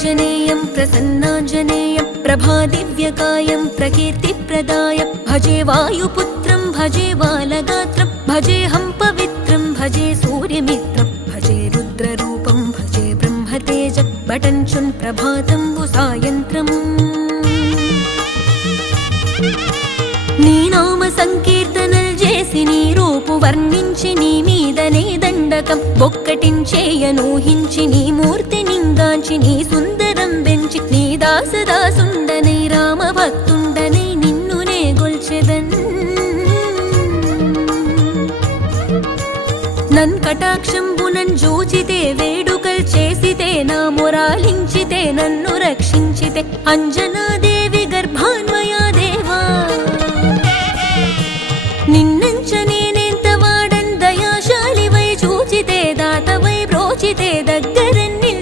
आञ्जनेयं प्रसन्नाञ्जनेयं प्रभादिव्यकायं प्रकीर्तिप्रदाय भजे वायुपुत्रं भजे बालगात्रं भजेऽहं पवित्रं भजे सूर्यमित्रं भजे रुद्ररूपं भजे ब्रह्मतेज बटञ्चुन् प्रभातं सायन्त्रम् నీ నామ సంకీర్తనలు చేసి నీ రూపు వర్ణించి నీ మీదనే దండకం బొక్కటించేయనూహించి నీ మూర్తి నింగాంచి నీ సుందరం పెంచి నీ దాసదాసుండనై రామ భక్తుండనై నిన్నునే గొల్చెదన్ నన్ కటాక్షంబునన్ జూచితే వేడుకల్ చేసితే నా మొరాలించితే నన్ను రక్షించితే అంజనాది